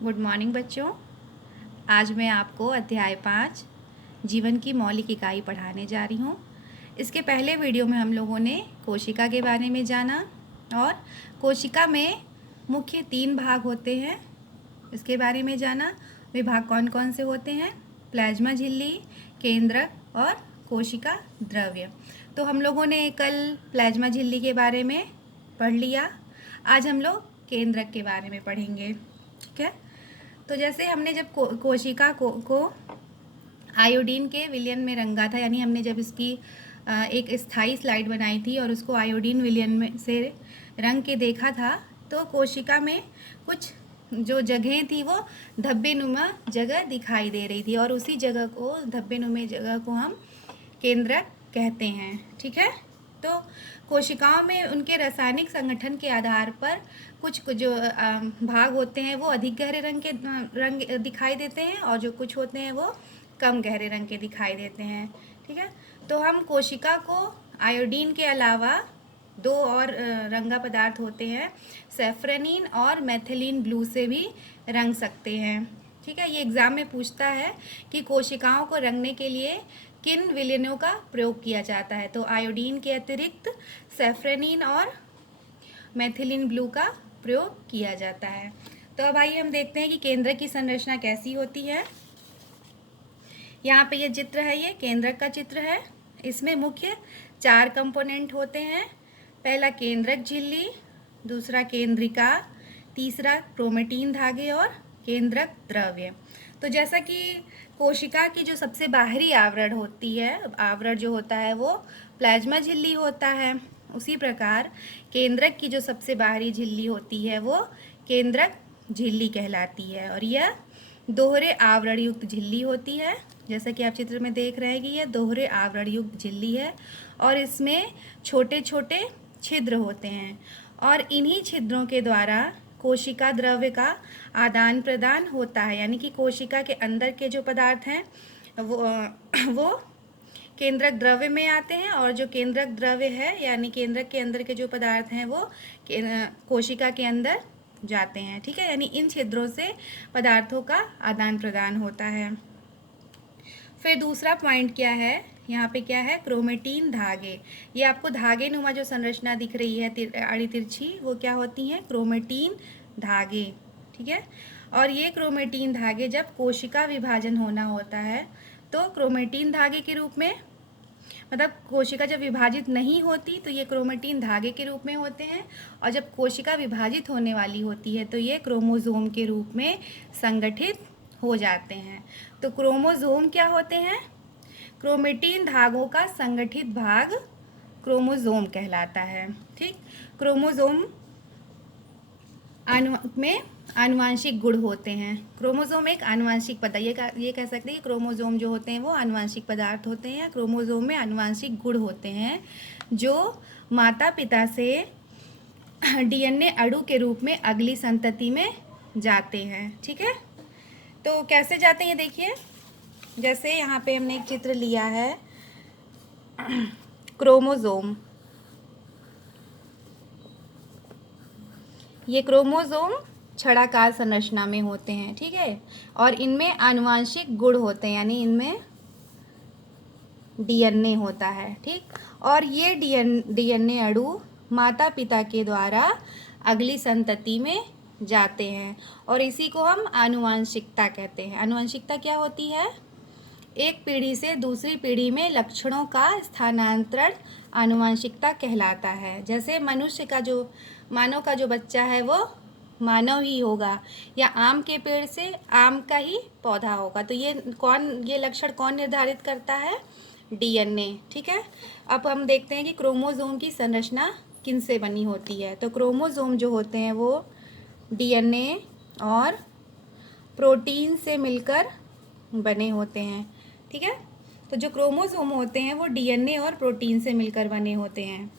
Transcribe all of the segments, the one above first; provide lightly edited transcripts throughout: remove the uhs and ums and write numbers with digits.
Good morning बच्चों। आज मैं आपको अध्याय 5 जीवन की मौलिक इकाई पढ़ाने जा रही हूँ। इसके पहले वीडियो में हम लोगों ने कोशिका के बारे में जाना और कोशिका में मुख्य 3 भाग होते हैं, इसके बारे में जाना। वे भाग कौन कौन से होते हैं? प्लाज्मा झिल्ली, केंद्रक और कोशिका द्रव्य। तो हम लोगों ने कल प्लाज्मा झिल्ली के बारे में पढ़ लिया। आज हम लोग केंद्रक के बारे में पढ़ेंगे। ठीक है, तो जैसे हमने जब कोशिका को आयोडीन के विलयन में रंगा था, यानी हमने जब इसकी एक स्थायी स्लाइड बनाई थी और उसको आयोडीन विलयन में से रंग के देखा था, तो कोशिका में कुछ जो जगहें थी वो धब्बे नुमा जगह दिखाई दे रही थी और उसी जगह को, धब्बे नुमा जगह को हम केंद्रक कहते हैं। ठीक है, तो कोशिकाओं में उनके रासायनिक संगठन के आधार पर कुछ जो भाग होते हैं वो अधिक गहरे रंग दिखाई देते हैं और जो कुछ होते हैं वो कम गहरे रंग के दिखाई देते हैं। ठीक है, तो हम कोशिका को आयोडीन के अलावा 2 और रंगा पदार्थ होते हैं, सैफरनीन और मेथिलीन ब्लू से भी रंग सकते हैं। ठीक है, ये एग्ज़ाम में पूछता है कि कोशिकाओं को रंगने के लिए किन विलयनों का प्रयोग किया जाता है। तो आयोडीन के अतिरिक्त सैफरनीन और मेथिलीन ब्लू का प्रयोग किया जाता है। तो अब आइए हम देखते हैं कि केंद्रक की संरचना कैसी होती है। यहाँ पे ये चित्र है, ये केंद्रक का चित्र है। इसमें मुख्य 4 कंपोनेंट होते हैं। पहला केंद्रक झिल्ली, दूसरा केंद्रिका, तीसरा क्रोमेटिन धागे और केंद्रक द्रव्य। तो जैसा कि कोशिका की जो सबसे बाहरी आवरण होती है, आवरण जो होता है वो प्लाज्मा झिल्ली होता है, उसी प्रकार केंद्रक की जो सबसे बाहरी झिल्ली होती है वो केंद्रक झिल्ली कहलाती है और यह दोहरे आवरण युक्त झिल्ली होती है। जैसा कि आप चित्र में देख रहे हैं कि यह दोहरे आवरण युक्त झिल्ली है और इसमें छोटे छोटे छिद्र होते हैं और इन्हीं छिद्रों के द्वारा कोशिका द्रव्य का आदान प्रदान होता है। यानी कि कोशिका के अंदर के जो पदार्थ हैं वो केंद्रक द्रव्य में आते हैं और जो केंद्रक द्रव्य है यानी केंद्रक के अंदर के जो पदार्थ हैं वो कोशिका के अंदर जाते हैं। ठीक है, यानी इन छिद्रों से पदार्थों का आदान प्रदान होता है। फिर दूसरा पॉइंट क्या है, यहाँ पे क्या है, क्रोमेटिन धागे। ये आपको धागे नुमा जो संरचना दिख रही है आड़ी तिरछी, वो क्या होती हैं? क्रोमेटिन धागे। ठीक है, और ये क्रोमेटिन धागे जब कोशिका विभाजन होना होता है तो क्रोमेटिन धागे के रूप में, मतलब कोशिका जब विभाजित नहीं होती तो ये क्रोमेटिन धागे के रूप में होते हैं और जब कोशिका विभाजित होने वाली होती है तो ये क्रोमोसोम के रूप में संगठित हो जाते हैं। तो क्रोमोसोम क्या होते हैं? क्रोमेटिन धागों का संगठित भाग क्रोमोसोम कहलाता है। ठीक, क्रोमोसोम में आनुवांशिक गुण होते हैं। क्रोमोसोम एक आनुवांशिक पदार्थ, ये कह सकते हैं कि क्रोमोसोम जो होते हैं वो आनुवांशिक पदार्थ होते हैं। क्रोमोसोम में आनुवांशिक गुण होते हैं जो माता पिता से डीएनए अणु के रूप में अगली संतति में जाते हैं। ठीक है, तो कैसे जाते हैं देखिए, जैसे यहाँ पे हमने एक चित्र लिया है क्रोमोसोम। ये क्रोमोसोम छड़ाकार संरचना में होते हैं। ठीक है, और इनमें आनुवांशिक गुण होते हैं, यानी इनमें डीएनए होता है। ठीक, और ये डीएनए अणु माता पिता के द्वारा अगली संतति में जाते हैं और इसी को हम आनुवांशिकता कहते हैं। आनुवांशिकता क्या होती है? एक पीढ़ी से दूसरी पीढ़ी में लक्षणों का स्थानांतरण आनुवांशिकता कहलाता है। जैसे मनुष्य का जो, मानव का जो बच्चा है वो मानव ही होगा या आम के पेड़ से आम का ही पौधा होगा। तो ये लक्षण कौन निर्धारित करता है? डीएनए। ठीक है, अब हम देखते हैं कि क्रोमोसोम की संरचना किन से बनी होती है। तो क्रोमोसोम जो होते हैं वो डीएनए और प्रोटीन से मिलकर बने होते हैं। ठीक है, तो जो क्रोमोसोम होते हैं वो डीएनए और प्रोटीन से मिलकर बने होते हैं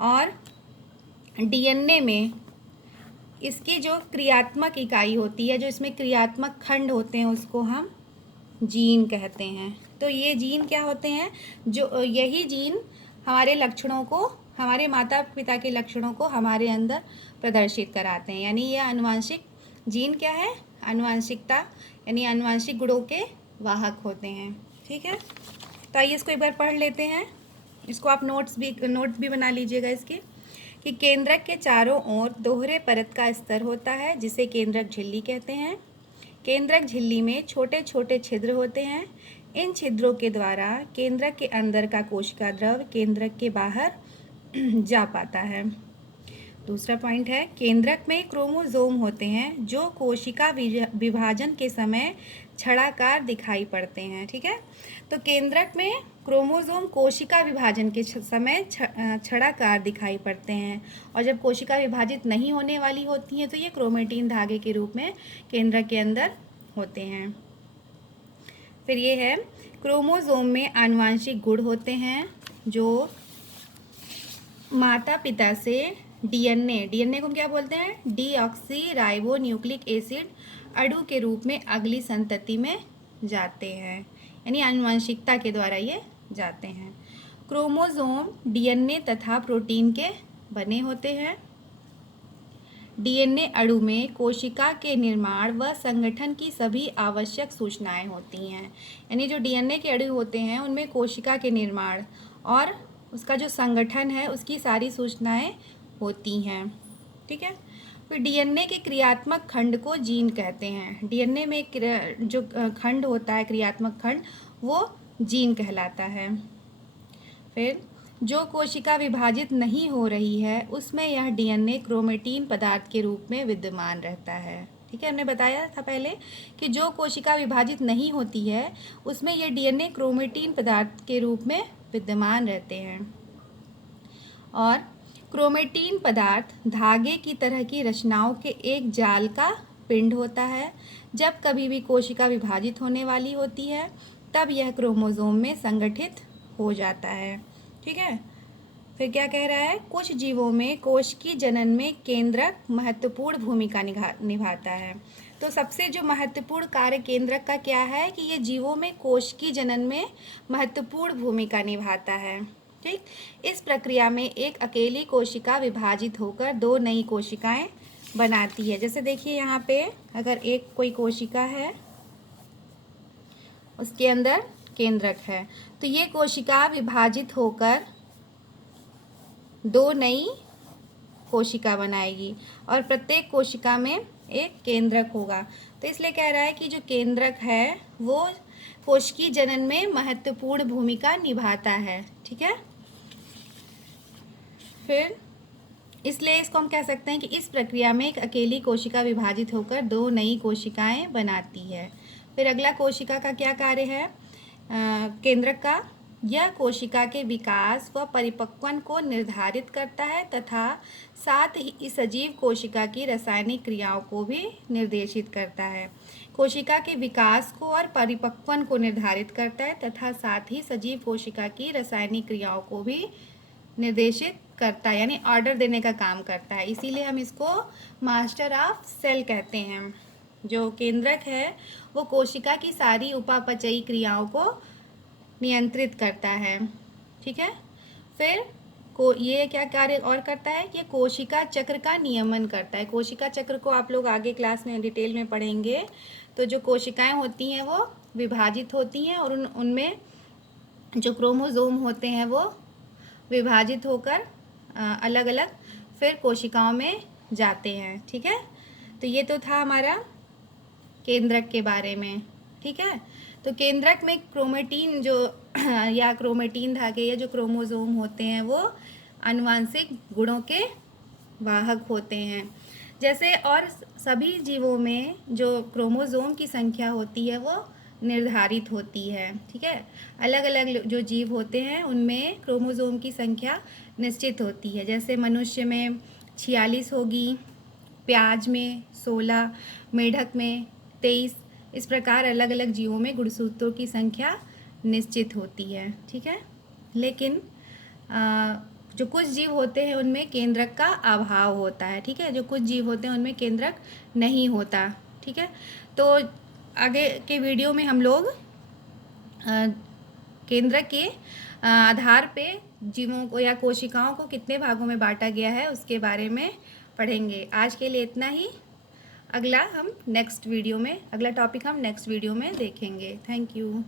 और डीएनए में इसकी जो क्रियात्मक इकाई होती है, जो इसमें क्रियात्मक खंड होते हैं, उसको हम जीन कहते हैं। तो ये जीन क्या होते हैं? जो यही जीन हमारे लक्षणों को, हमारे माता पिता के लक्षणों को हमारे अंदर प्रदर्शित कराते हैं। यानी ये आनुवांशिक जीन क्या है? आनुवांशिकता यानी आनुवांशिक गुणों के वाहक होते हैं। ठीक है, तो आइए इसको एक बार पढ़ लेते हैं। इसको आप नोट भी बना लीजिएगा इसके, कि केंद्रक के चारों ओर दोहरे परत का स्तर होता है जिसे केंद्रक झिल्ली कहते हैं। केंद्रक झिल्ली में छोटे छोटे छिद्र होते हैं। इन छिद्रों के द्वारा केंद्रक के अंदर का कोशिका द्रव केंद्रक के बाहर जा पाता है। दूसरा पॉइंट है, केंद्रक में क्रोमोसोम होते हैं जो कोशिका विभाजन के समय छड़ाकार दिखाई पड़ते हैं। ठीक है, तो केंद्रक में क्रोमोसोम कोशिका विभाजन के समय छड़ाकार दिखाई पड़ते हैं, और जब कोशिका विभाजित नहीं होने वाली होती हैं तो ये क्रोमेटिन धागे के रूप में केंद्रक के अंदर होते हैं। फिर ये है, क्रोमोसोम में आनुवांशिक गुण होते हैं जो माता पिता से डीएनए को हम क्या बोलते हैं, डीऑक्सी राइबो न्यूक्लिक एसिड अणु के रूप में अगली संतति में जाते हैं, यानी आनुवंशिकता के द्वारा ये जाते हैं। क्रोमोसोम डीएनए तथा प्रोटीन के बने होते हैं। डीएनए अणु में कोशिका के निर्माण व संगठन की सभी आवश्यक सूचनाएं होती हैं, यानी जो डीएनए के अणु होते हैं उनमें कोशिका के निर्माण और उसका जो संगठन है उसकी सारी सूचनाएं होती हैं। ठीक है, फिर डीएनए के क्रियात्मक खंड को जीन कहते हैं। डीएनए में जो खंड होता है, क्रियात्मक खंड, वो जीन कहलाता है। फिर जो कोशिका विभाजित नहीं हो रही है उसमें यह डीएनए क्रोमेटिन पदार्थ के रूप में विद्यमान रहता है। ठीक है, हमने बताया था पहले कि जो कोशिका विभाजित नहीं होती है उसमें यह डीएनए क्रोमेटिन पदार्थ के रूप में विद्यमान रहते हैं। और क्रोमेटिन पदार्थ धागे की तरह की रचनाओं के एक जाल का पिंड होता है। जब कभी भी कोशिका विभाजित होने वाली होती है तब यह क्रोमोसोम में संगठित हो जाता है। ठीक है, फिर क्या कह रहा है, कुछ जीवों में कोश की जनन में केंद्रक महत्वपूर्ण भूमिका निभाता है। तो सबसे जो महत्वपूर्ण कार्य केंद्रक का क्या है कि ये जीवों में कोश की जनन में महत्वपूर्ण भूमिका निभाता है। ठीक, इस प्रक्रिया में एक अकेली कोशिका विभाजित होकर दो नई कोशिकाएं बनाती है। जैसे देखिए यहाँ पे अगर एक कोई कोशिका है उसके अंदर केंद्रक है तो ये कोशिका विभाजित होकर दो नई कोशिका बनाएगी और प्रत्येक कोशिका में एक केंद्रक होगा। तो इसलिए कह रहा है कि जो केंद्रक है वो कोशिकी जनन में महत्वपूर्ण भूमिका निभाता है। ठीक है, फिर इसलिए इसको हम कह सकते हैं कि इस प्रक्रिया में एक अकेली कोशिका विभाजित होकर दो नई कोशिकाएं बनाती है। फिर अगला कोशिका का क्या कार्य है, केंद्रक का, यह कोशिका के विकास व परिपक्वन को निर्धारित करता है तथा साथ ही सजीव कोशिका की रासायनिक क्रियाओं को भी निर्देशित करता है। कोशिका के विकास को और परिपक्वन को निर्धारित करता है तथा साथ ही सजीव कोशिका की रासायनिक क्रियाओं को भी निर्देशित करता है, यानी ऑर्डर देने का काम करता है। इसीलिए हम इसको मास्टर ऑफ सेल कहते हैं। जो केंद्रक है वो कोशिका की सारी उपापचयी क्रियाओं को नियंत्रित करता है। ठीक है, फिर ये क्या कार्य और करता है कि कोशिका चक्र का नियमन करता है। कोशिका चक्र को आप लोग आगे क्लास में डिटेल में पढ़ेंगे। तो जो कोशिकाएं होती हैं वो विभाजित होती हैं और उनमें जो क्रोमोसोम होते हैं वो विभाजित होकर अलग अलग फिर कोशिकाओं में जाते हैं। ठीक है, तो ये तो था हमारा केंद्रक के बारे में। ठीक है, तो केंद्रक में क्रोमेटिन जो या क्रोमेटिन धागे या जो क्रोमोसोम होते हैं वो आनुवांशिक गुणों के वाहक होते हैं। जैसे और सभी जीवों में जो क्रोमोसोम की संख्या होती है वो निर्धारित होती है। ठीक है, अलग अलग जो जीव होते हैं उनमें क्रोमोसोम की संख्या निश्चित होती है। जैसे मनुष्य में 46 होगी, प्याज में 16, मेढक में 23, इस प्रकार अलग अलग जीवों में गुणसूत्रों की संख्या निश्चित होती है। ठीक है, लेकिन जो कुछ जीव होते हैं उनमें केंद्रक का अभाव होता है। ठीक है, जो कुछ जीव होते हैं उनमें केंद्रक नहीं होता। ठीक है, तो आगे के वीडियो में हम लोग केंद्रक के आधार पे जीवों को या कोशिकाओं को कितने भागों में बांटा गया है उसके बारे में पढ़ेंगे। आज के लिए इतना ही। अगला टॉपिक हम नेक्स्ट वीडियो में देखेंगे। Thank you.